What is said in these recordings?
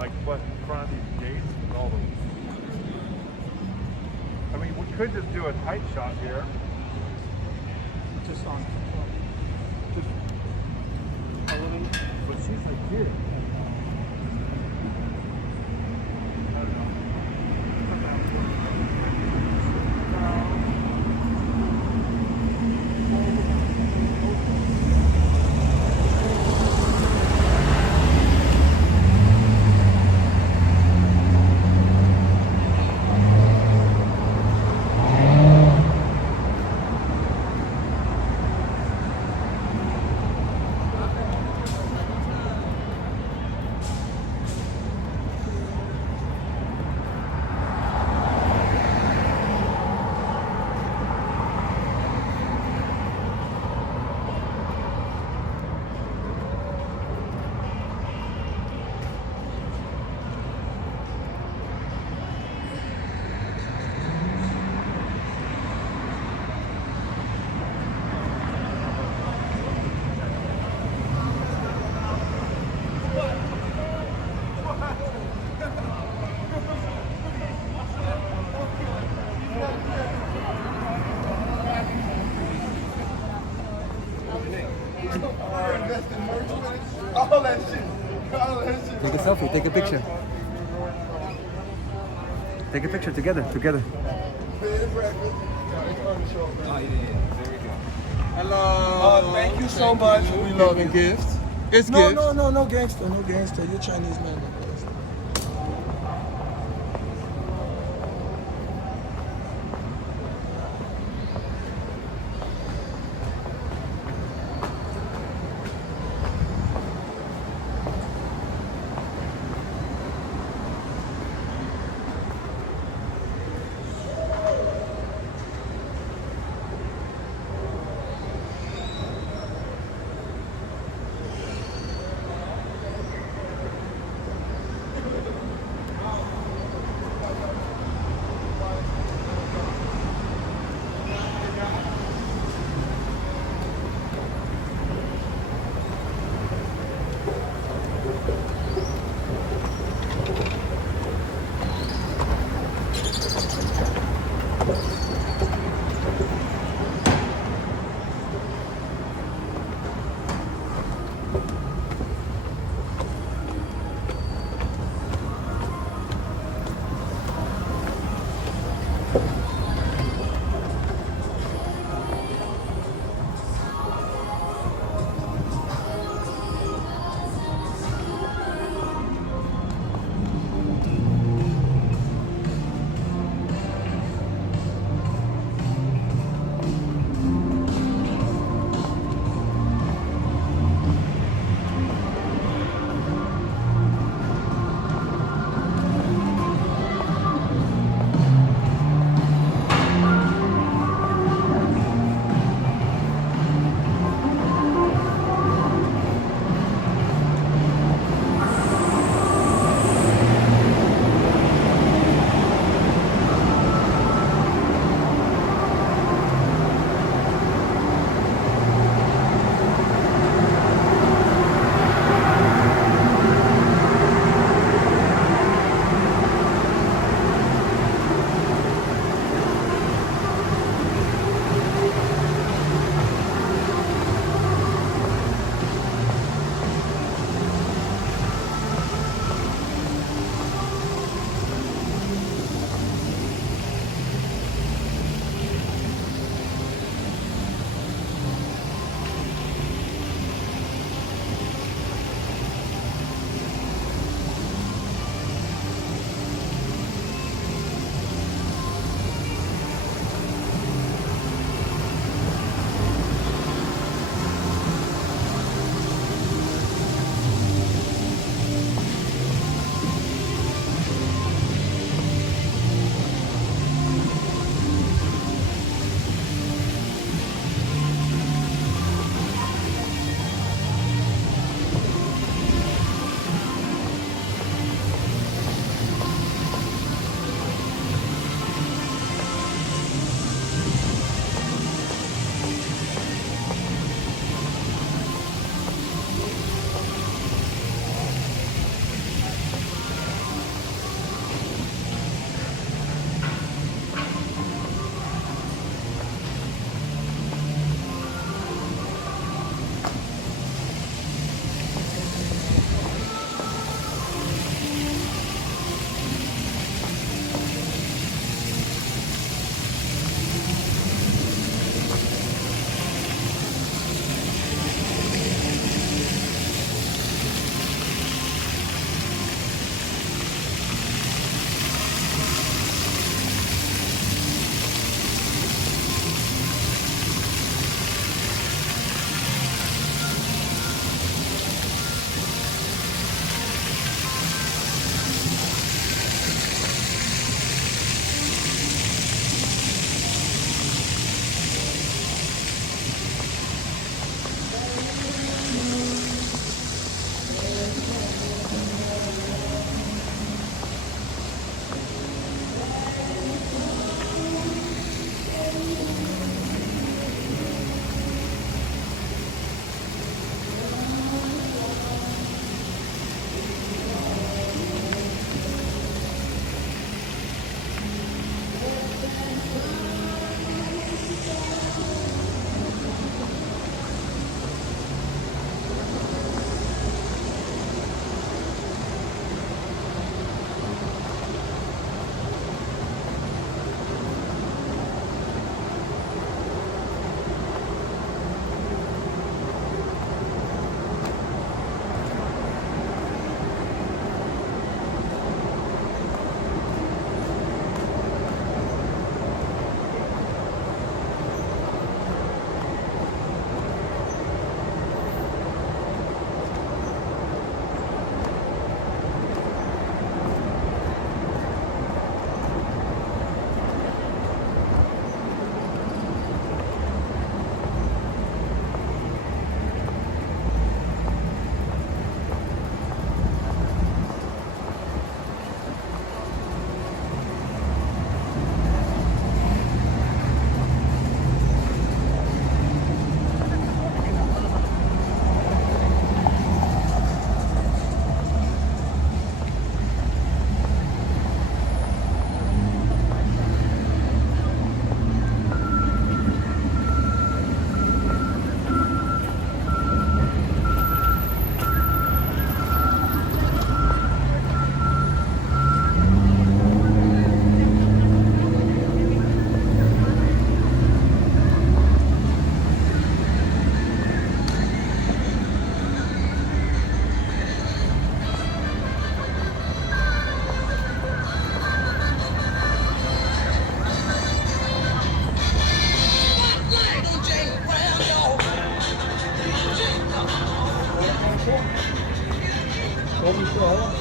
Like what in front of these gates and all them. I mean, we could just do a tight shot here. Just on. Just a little, but she's a kid. I don't know. Take a selfie, take a picture. Take a picture together. Hello. Thank you so much. We love the gift. It's gift. No gangster. No gangster. You're Chinese man.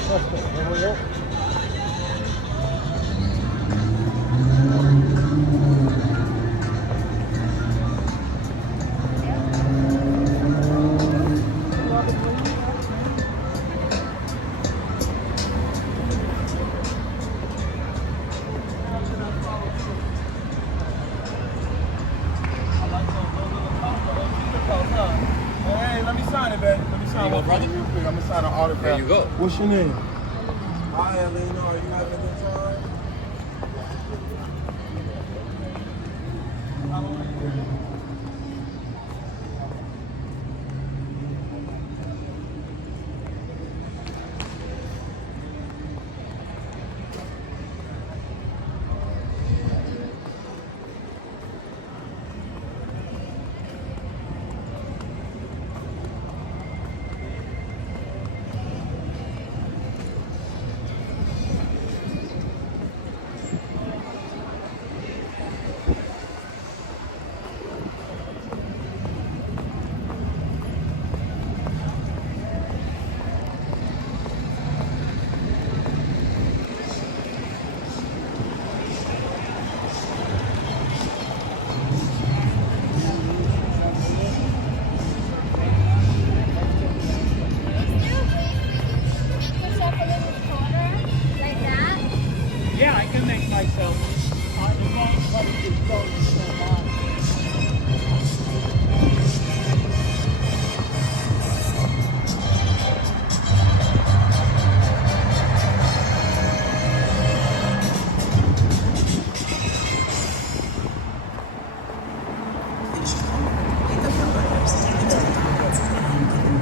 Hey, let me sign it, baby. Let me sign one for you real quick. I'm gonna sign an autograph. There you go. What's your name? Hi, Elena. Are you having a good time? Yeah, I can make myself. As long as everything's going so high.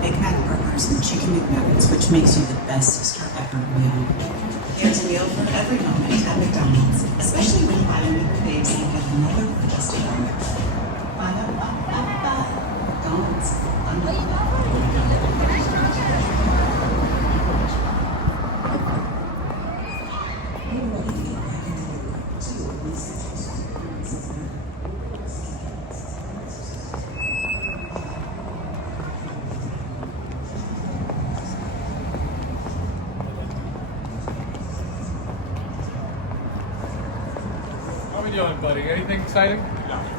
Big Mac burgers and chicken McNuggets, which makes you the best sister ever, man. There's a meal for every moment at McDonald's, especially when you buy a new babes and get another for just a dollar. McDonald's. How are we doing, buddy? Anything exciting? No.